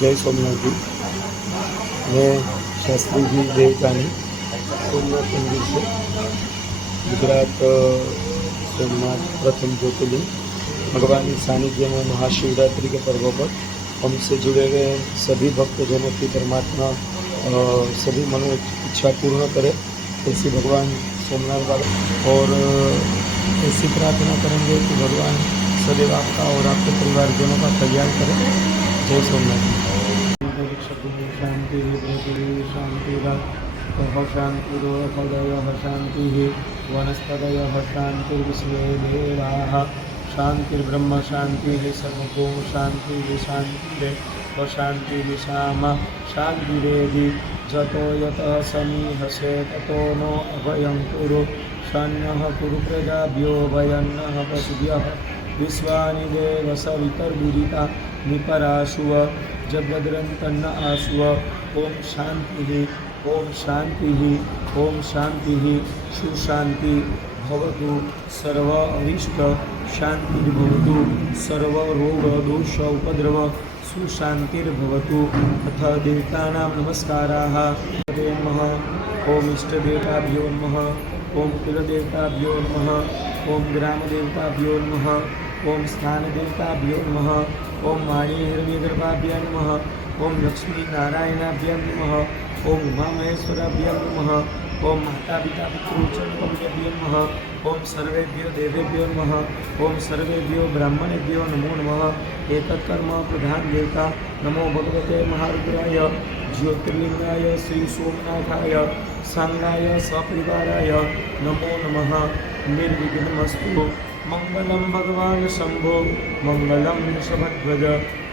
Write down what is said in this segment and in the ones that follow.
જય સોમનાથજી મેં શાસ્ત્રીજી દેવતાની સોમનાથ મંદિર છે गुजरात सोमनाथ प्रथम ज्योतिर्लिंग भगवान के सानिध्य में महाशिवरात्रि के पर्व पर हमसे जुड़े हुए सभी भक्तजनों की परमात्मा सभी मनो इच्छा पूर्ण करे ऐसी भगवान सोमनाथ बाबा और ऐसी प्रार्थना करेंगे कि भगवान सदैव आपका और आपके परिवारजनों का कल्याण करे। जय सोमनाथ। शांति शांति शांतिरोपदयः शान्तिः वनस्पतयः शान्तिर्विश्वेदेवाः शान्तिर्ब्रह्म शान्तिः सर्वभूम शान्तिः शान्तिः शान्तिः शामा शान्तिरेधि जतो यतः समीहसे ततो नो अभयं कुरु शन्यः कुरु प्रजाभ्यो भयन्नः पशुभ्यः विश्वानि देव सवितर्विदिता निपराशुव जगद्रन्तन्न आशुव। ओम शान्तिः ओम शांति ओम शांति सुशांति भवतु सर्व अरिष्ट शांतिर्भवतु सर्व रोग दोष उपद्रव सुशांतिर्भवतु। अथ देवतानां नमस्काराः नमः। ओम इष्टदेवताभ्यो नमः। ओम कुलदेवताभ्यो नमः। ओम ग्रामदेवताभ्यो नमः। ओम स्थानदेवताभ्यो नमः। ओम वाणीहिरण्यगर्भाभ्यां नमः। ओम लक्ष्मीनारायणाभ्यां नमः। ओम उमामहेश्वराभ्यां नमः। ओम माता पिता पितृचरणभ्यो नमः। ओम सर्वेभ्यो देवेभ्यो नमः। ओम सर्वेभ्यो ब्राह्मणेभ्यो नमो नमः। एतत्कर्म प्रधान देवता नमो भगवते महारुद्राय ज्योतिर्लिंगाय श्री सोमनाथाय सांगाय सपरिवाराय नमो नमः। निर्विघ्नमस्तु। मंगलम भगवान शंभो मंगलम वृषभध्वज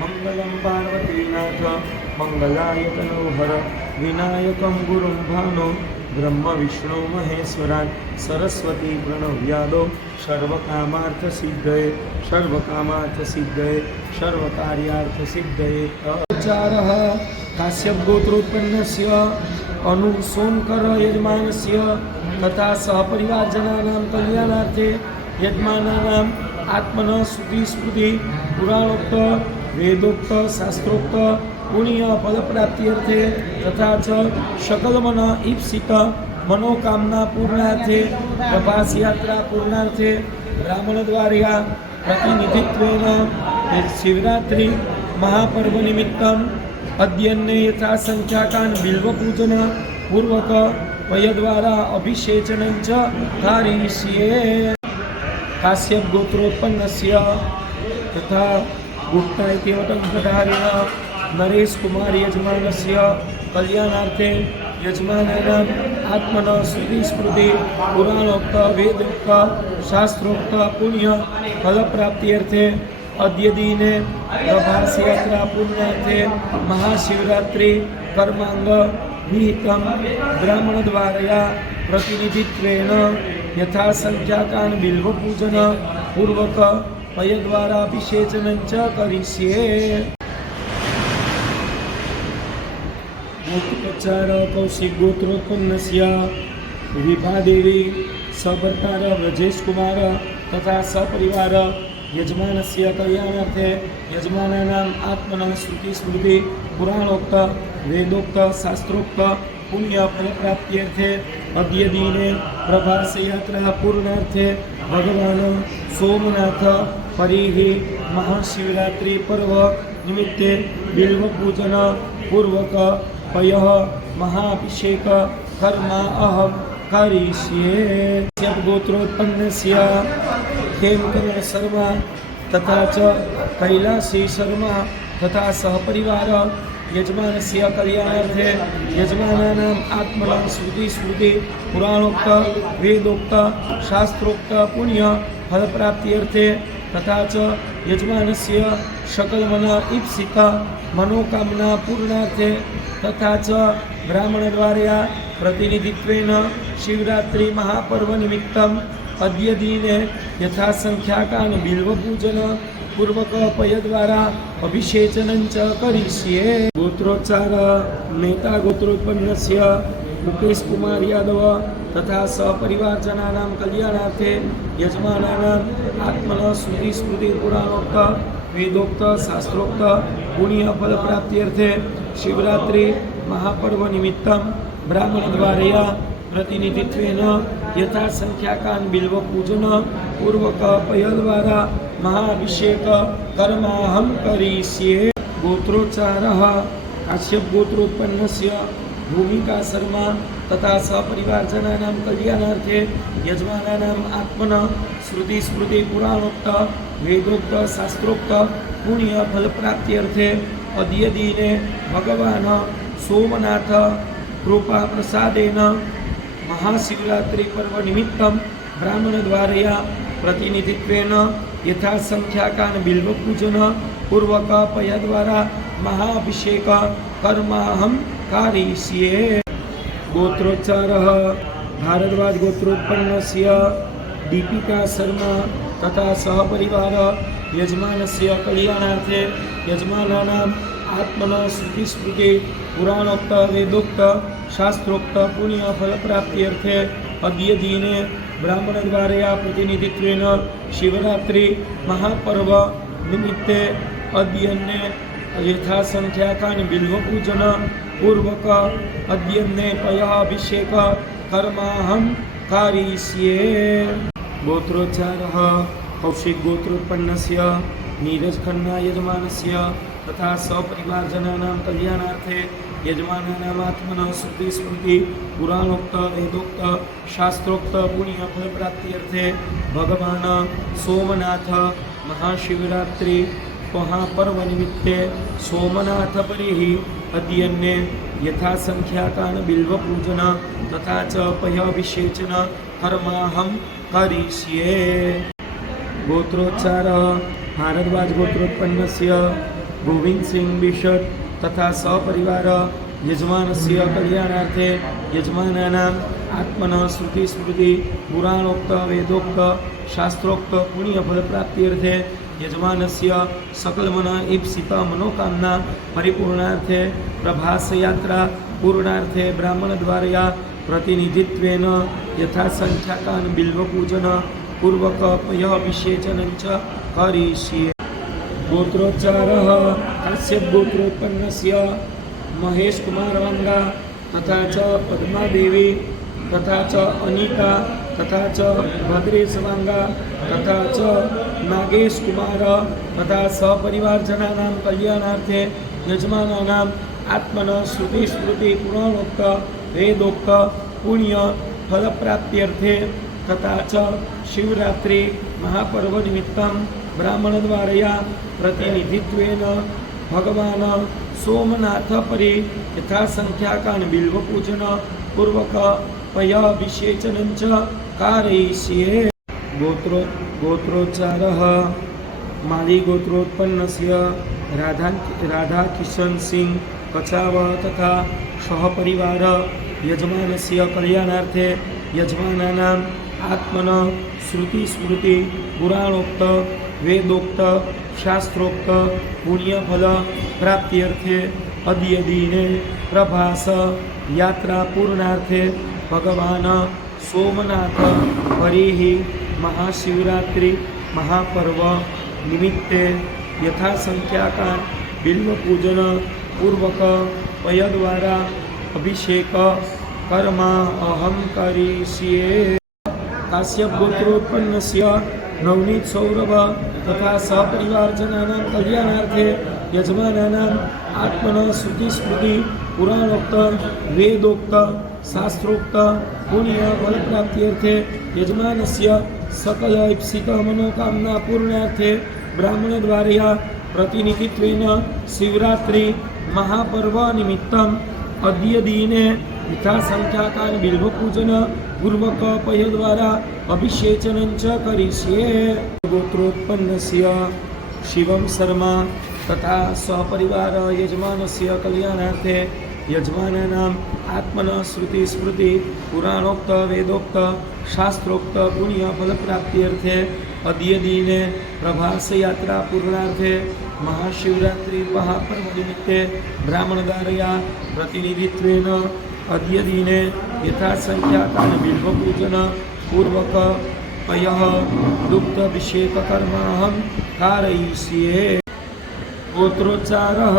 मंगलम पार्वतीनाथ मंगलाय तनोहर विनायकं गुरुं भानो ब्रह्म विष्णु महेश्वरान् सरस्वती प्रणव्यादो सर्वकामार्थसिद्धये सर्वकार्यार्थसिद्धये। आचारः काश्यपगोत्रोत्पन्नस्य अनुसोमकर यजमानस्य तथा सहपरिवारजनानां कल्याणार्थे यजमानानाम् आत्मनः श्रुति स्मृति पुराणोक्त वेदोक्त शास्त्रोक्त पुण्य फल प्राप्त्यर्थे तथा च सकल मन ईप्सित मनोकामना पूर्णार्थे प्रभास यात्रा पूर्णार्थे ब्राह्मण द्वारा प्रतिनिधित्वेन शिवरात्रि महापर्व निमित्तम् अद्यन्ने यथा संख्याकान् बिल्वपूजन पूर्वक वयद्वारा अभिषेचनं च कारयिष्ये। काश्यप गोत्रोत्पन्नस्य तथा गुप्ता इति वटंकधारिणः नरेश कुमार यजमानस्य कल्याणार्थे यजमानानाम् आत्मनः श्रुति स्मृति पुराणोक्त वेदोक्त शास्त्रोक्त पुण्य फलप्राप्त्यर्थे अद्य दिने प्रभास यात्रा पूर्णार्थे महाशिवरात्रि कर्मांग विहितं ब्राह्मण द्वारा प्रतिनिधित्वेन यथा संख्याकान् बिल्वपूजन पूर्वक पयद्वारा अभिषेचनं च करिष्ये। गोत्रचार कौशिक गोत्रोत्पन्नस्य विभादेवी सभर्तार ब्रजेश कुमार तथा सपरिवार यजमानस्य कल्याणार्थे यजमानानाम् आत्मनः श्रुति स्मृति पुराणोक्त वेदोक्त शास्त्रोक्त पुण्य फलप्राप्त्यर्थे अद्य दिने प्रभास यात्रा पूर्णार्थे भगवान सोमनाथ परिः महाशिवरात्रि पर्व निमित्ते बिल्वपूजन पूर्वक पयः महाभिषेक कर्म अहं करिष्ये। गोत्रोत्पन्नस्य हेमकर्ण शर्मा तथा च कैलासी शर्मा तथा सहपरिवार यजमानस्य कल्याणार्थे यजमानानाम् आत्मनः श्रुति स्मृति पुराणोक्त वेदोक्त शास्त्रोक्त पुण्य फलप्राप्त्यर्थे तथा च यजमानस्य सकलमन ईप्सित मनोकामना पूर्णार्थे तथा च ब्राह्मणद्वारा प्रतिनिधित्वेन शिवरात्रि महापर्व निमित्तम् अद्य दिने यथा संख्याकान् बिल्वपूजन पूर्वक पयद्वारा अभिषेचनं च करिष्ये। गोत्रोच्चार नेता गोत्रोत्पन्नस्य मुकेश कुमार यादव तथा सपरिवारजनानां कल्याणार्थे यजमानानाम् आत्मनः श्रुति स्मृति पुराणोक्त वेदोक्त शास्त्रोक्त पुण्यफलप्राप्त्यर्थे शिवरात्रि महापर्व निमित्तं ब्राह्मणद्वारया प्रतिनिधित्वेन यथासंख्याकान् बिल्वपूजन पूर्वक पयद्वारा महाभिषेक कर्माहं करिष्ये। गोत्रोच्चारः काश्यप गोत्रोत्पन्नस्य भूमिका शर्मा तथा सपरिवारजनानां कल्याणार्थे यजमानानाम् आत्मनः श्रुति स्मृति पुराणोक्त वेदोक्त शास्त्रोक्त पुण्य फलप्राप्त्यर्थे अद्य दिने भगवान् सोमनाथ कृपा प्रसादेन महाशिवरात्रि पर्व निमित्तं ब्राह्मणद्वारया प्रतिनिधित्वेन यथासंख्याकान् बिल्वपूजन पूर्वक पयद्वारा महाभिषेक कर्माहं करिष्ये। गोत्रोच्चारः भारद्वाज गोत्रोत्पन्नस्य दीपिका शर्मा तथा सहपरिवार यजमानस्य कल्याणार्थे यजमानानाम् आत्मनः श्रुति स्मृति पुराणोक्त वेदोक्त शास्त्रोक्त पुण्य फलप्राप्त्यर्थे अद्य दिने ब्राह्मणद्वारया प्रतिनिधित्वेन शिवरात्रि महापर्व निमित्ते अद्यन्ने यथासंख्याकान् बिल्वपूजन पूर्वक अद्यन्ने पयाभिषेक कर्माहं करिष्ये। गोत्रोच्चारः कौशिक गोत्रोत्पन्नस्य नीरज खन्ना यजमानस्य तथा सपरिवारजनानां कल्याणार्थे यजमानानाम् आत्मनः श्रुति स्मृति पुराणोक्त वेदोक्त शास्त्रोक्त पुण्य फलप्राप्त्यर्थे भगवान् सोमनाथ महाशिवरात्रि महापर्व निमित्ते सोमनाथ परिः अद्यन्ने यथासंख्याकान् बिल्वपूजन तथा च पयाभिषेचन कर्माहं करिष्ये। गोत्रोच्चारः भारद्वाज गोत्रोत्पन्नस्य गोविंद सिंह बिशट तथा सपरिवार यजमानस्य कल्याणार्थे यजमानानाम् आत्मनः श्रुति स्मृति पुराणोक्त वेदोक्त शास्त्रोक्त पुण्यफलप्राप्त्यर्थे यजमानस्य सकलमन ईप्सित मनोकामना परिपूर्णार्थे प्रभासयात्रा पूर्णार्थे ब्राह्मणद्वारया प्रतिनिधित्वेन यथासंख्याकान् बिल्वपूजन पूर्वक पयाभिषेचनं च करिष्ये। गोत्रोच्चारः काश्यप गोत्रोत्पन्नस्य महेश कुमार वांगा तथा च पद्मादेवी तथा च अनीता तथा च भद्रेश वांगा तथा च नागेश कुमार तथा सपरिवारजनानां कल्याणार्थे यजमानानाम् आत्मनः श्रुति स्मृति पुराणोक्त वेदोक्त पुण्य फलप्राप्त्यर्थे तथा च शिवरात्रि महापर्व निमित्तं ब्राह्मणद्वारया प्रतिनिधित्वेन भगवान् सोमनाथ परि यथासंख्याकान् बिल्वपूजन पूर्वक पयाभिषेचनं च कारयिष्ये। गोत्रोच्चारः माली गोत्रोत्पन्नस्य राधा किशन सिंह कचावा तथा सहपरिवार यजमानस्य कल्याणार्थे यजमानानाम् आत्मनः श्रुति स्मृति पुराणोक्त वेदोक्त शास्त्रोक्त पुण्यफल प्राप्त्यर्थे अद्य दिने प्रभास यात्रा पूर्णार्थे भगवान् सोमनाथ परिः महाशिवरात्रि महापर्व निमित्ते यथासंख्याकान् बिल्वपूजन पूर्वक पयद्वारा अभिषेक कर्मा अहं करिष्ये। काश्यप गोत्रोत्पन्नस्य नवनीत सौरभ तथा सपरिवारजनानां कल्याणार्थे यजमानानाम् आत्मनः श्रुति स्मृति पुराणोक्त वेदोक्त शास्त्रोक्त पुण्य फलप्राप्त्यर्थे यजमानस्य सकल ईप्सित मनोकामना पूर्णार्थे ब्राह्मणद्वारया प्रतिनिधित्वेन शिवरात्रि महापर्व निमित्तं अद्य दिने यथासंख्याकान् बिल्वपूजन पूर्वक पयद्वारा अभिषेचनं च करिष्ये। गोत्रोत्पन्नस्य शिवम शर्मा तथा सपरिवार यजमानस्य कल्याणार्थे यजमानानाम् आत्मनः श्रुति स्मृति पुराणोक्त वेदोक्त शास्त्रोक्त पुण्य फलप्राप्त्यर्थे अद्य दिने प्रभास यात्रा पूर्णार्थे महाशिवरात्रि महापर्व निमित्ते ब्राह्मणद्वारया प्रतिनिधित्वेन अद्य दिने यथासंख्याकान् बिल्वपूजन पूर्वक पयः दुग्धाभिषेक कर्माहं कारयिष्ये। गोत्रोच्चारः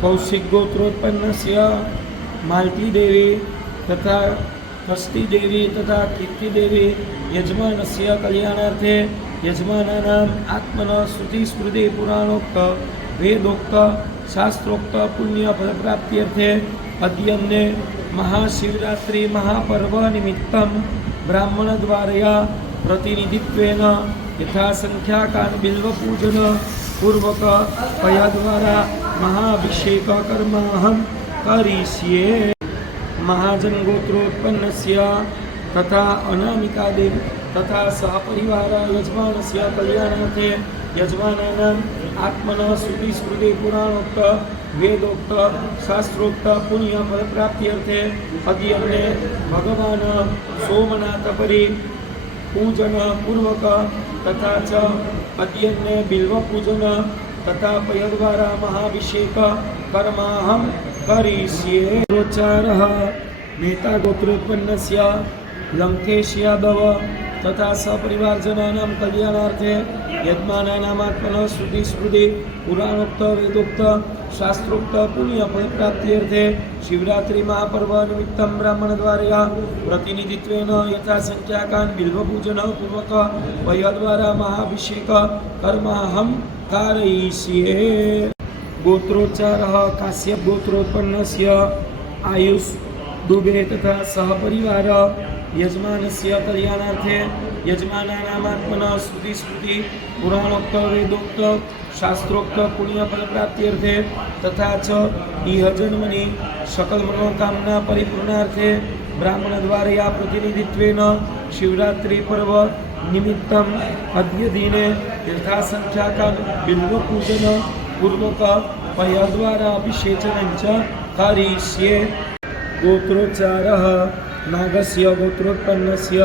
कौशिक गोत्रोत्पन्नस्य मालती देवी तथा षष्ठी देवी तथा कीर्ति देवी यजमानस्य कल्याणार्थे यजमानानाम् आत्मनः श्रुति स्मृति पुराणोक्त वेदोक्त शास्त्रोक्त पुण्य फलप्राप्त्यर्थे अद्यन्ने महाशिवरात्रि महापर्व निमित्तं ब्राह्मणद्वारया प्रतिनिधित्वेन यथासंख्याकान् बिल्वपूजन पूर्वक पयाद्वारा महाभिषेक कर्माहं करिष्ये। महाजन गोत्रोत्पन्नस्य तथा अनामिका देवी तथा सहपरिवार यजमानस्य कल्याणार्थे यजमानानाम् आत्मनः श्रुति स्मृति पुराणोक्त वेदोक्त शास्त्रोक्त पुण्य फलप्राप्त्यर्थे अद्यन्ने भगवान् सोमनाथपरि पूजन पूर्वक तथा च अद्यन्ने बिल्वपूजन तथा पयद्वारा महाभिषेक कर्माहं करिष्ये। गोत्रोच्चारः मेहता गोत्रोत्पन्नस्य लंकेश यादव तथा सपरिवारजनानां कल्याणार्थे यजमानानाम् आत्मनः श्रुति स्मृति पुराणोक्त वेदोक्त शास्त्रोक्त पुण्य फलप्राप्त्यर्थे शिवरात्रि महापर्व निमित्तं ब्राह्मणद्वारया प्रतिनिधित्वेन यथासंख्याकान् बिल्वपूजन पूर्वक वयद्वारा महाभिषेक कर्माहं कारयिष्ये। गोत्रोच्चारः काश्यप गोत्रोत्पन्नस्य आयुष दुबे तथा सहपरिवार यजमानस्य कल्याणार्थे यजमानानाम् आत्मनः श्रुति स्मृति पुराणोक्त वेदोक्त शास्त्रोक्त पुण्य फलप्राप्त्यर्थे तथा च इह जन्मनि सकल मनोकामना परिपूर्णार्थे ब्राह्मणद्वारया प्रतिनिधित्वेन शिवरात्रि पर्व निमित्तम् अद्य दिने यथासंख्याकान् बिल्वपूजन पूर्वक पयद्वारा अभिषेचनं च करिष्ये। गोत्रोच्चारः नागस्य गोत्रोत्पन्नस्य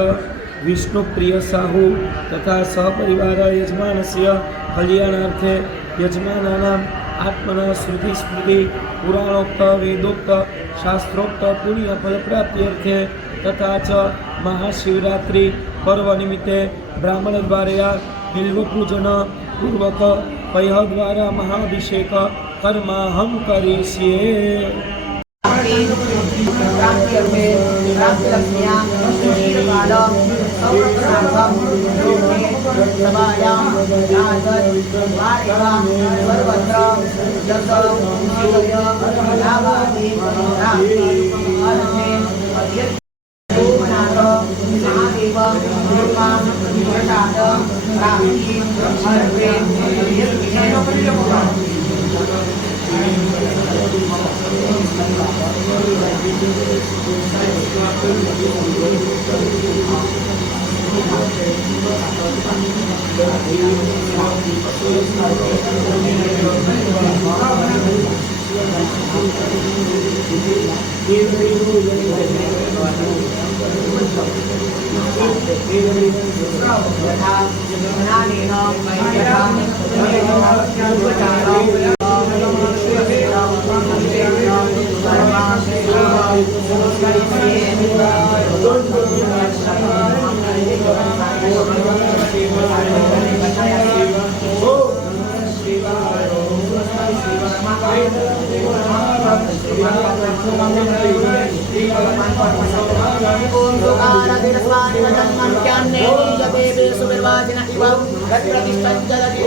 विष्णुप्रिय साहू तथा सहपरिवार यजमानस्य कल्याणार्थे यजमानानाम् आत्मनः श्रुति स्मृति पुराणोक्त वेदोक्त शास्त्रोक्त पुण्य फलप्राप्त्यर्थे तथा च महाशिवरात्रि पर्व निमित्ते ब्राह्मणद्वारया बिल्वपूजन पूर्वक पयद्वारा महाभिषेक कर्माहं करिष्ये।